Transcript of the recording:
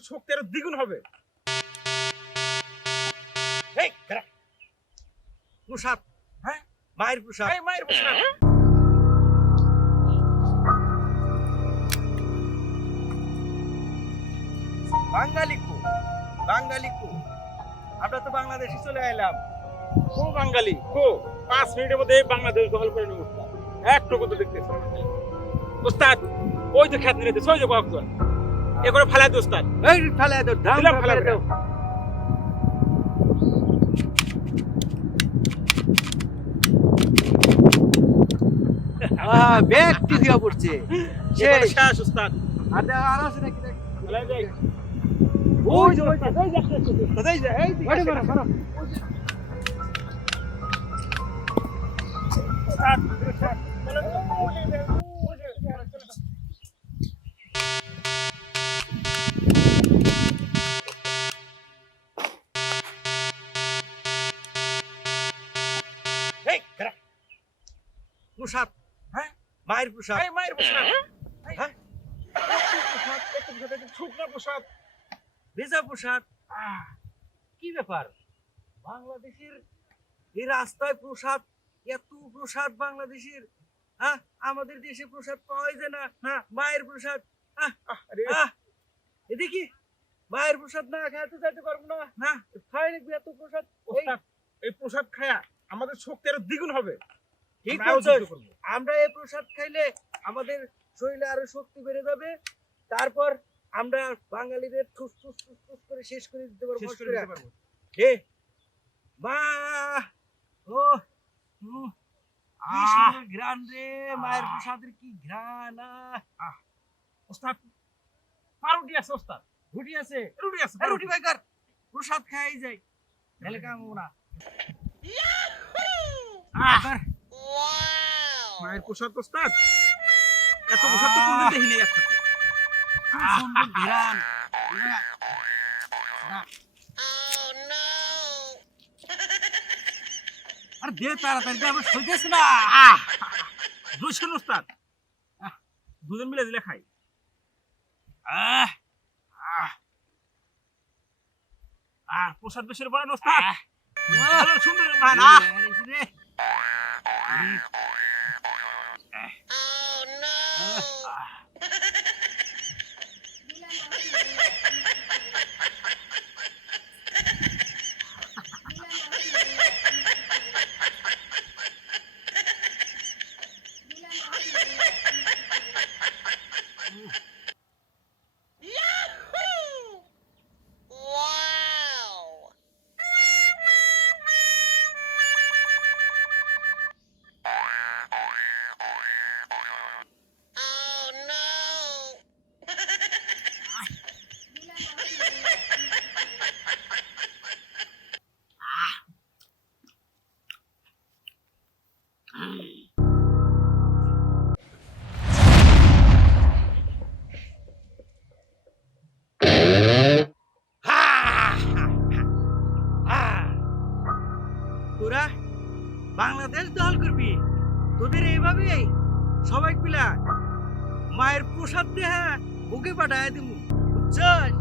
আরও দ্বিগুণ হবে। প্রসাদ হ্যাঁ? মায়ের প্রসাদ। মায়ের প্রসাদ। বাঙালি কো? বাঙালি কো? আমরা তো বাংলাদেশে চলে এলাম। কো বাঙালি কো? পাঁচ মিনিটের মধ্যে বাংলাদেশ দখল করে নেব। একটুকু তো দেখতেছে ওস্তাদ ওই যে খ্যাত নিতে ওই যে কয়েকজন এ করে ফেলায় দোস্তাদ এই ফেলে দাও ধাম দিলাম ফেলে ফেলে দাও আহ ব্যক্তি দিয়া পড়ছে। শেষ শেষ ওস্তাদ আর দেখ, আর আছে নাকি? দেখ। ফেলায় যাই ওই যে ওই যে। আছে, ওস্তাদ, এই যে, এই দিকে বাড়ি আছে, মারো, প্রসাদ হ্যাঁ? মায়ের প্রসাদ মায়ের প্রসাদ হ্যাঁ? প্রসাদ প্রসাদ একটু শুকনো প্রসাদ ভেজা প্রসাদ কি ব্যাপার? বাংলাদেশের এই রাস্তায় প্রসাদ এত প্রসাদ বাংলাদেশের হ্যাঁ আমাদের দেশে প্রসাদ পাওয়া যায় না। হ্যাঁ মায়ের প্রসাদ আহ, আরে। আহ, এদিকে মায়ের প্রসাদ না খায় তো যাইতে পারব না। না খাই নাকি এত প্রসাদ এই প্রসাদ খায়া আমাদের শক্তি আরও দ্বিগুণ হবে। ঠিক আমরা এই প্রসাদ খাইলে আমাদের শরীরে আরও শক্তি বেড়ে যাবে তারপর আমরা বাঙালিদের ঠুস ঠুস ঠুস ঠুস করে শেষ করে দিতে পারব শেষ করে। দিতে ও ঘ্রাণ রে মায়ের প্রসাদের কি ঘ্রাণ। ওস্তাদ পাউরুটি আছে ওস্তাদ। রুটি আছে? রুটি আছে রুটি। বাইকার প্রসাদ খাই যাই। তাহলে কাম না। আবার মায়ের প্রসাদ ওস্তাদ এত প্রসাদ তো কোনদিন দেখিনি একসাথে। কি সুন্দর ঘ্রাণ আর দে তাড়াতাড়ি দে আমার সইতেছে না। আহ। দুশন ওস্তাদ দুজন মিলে দিলে খাই। আহ। আহ। আহ প্রসাদ বেশের বড় ওস্তাদ। সুন্দর মান আহ, আহ রে। তোরা বাংলাদেশ দল করবি। তোদের এইভাবে সবাই পিলা মায়ের প্রসাদ দেহা বুকে পাঠায় দিব বুঝছস?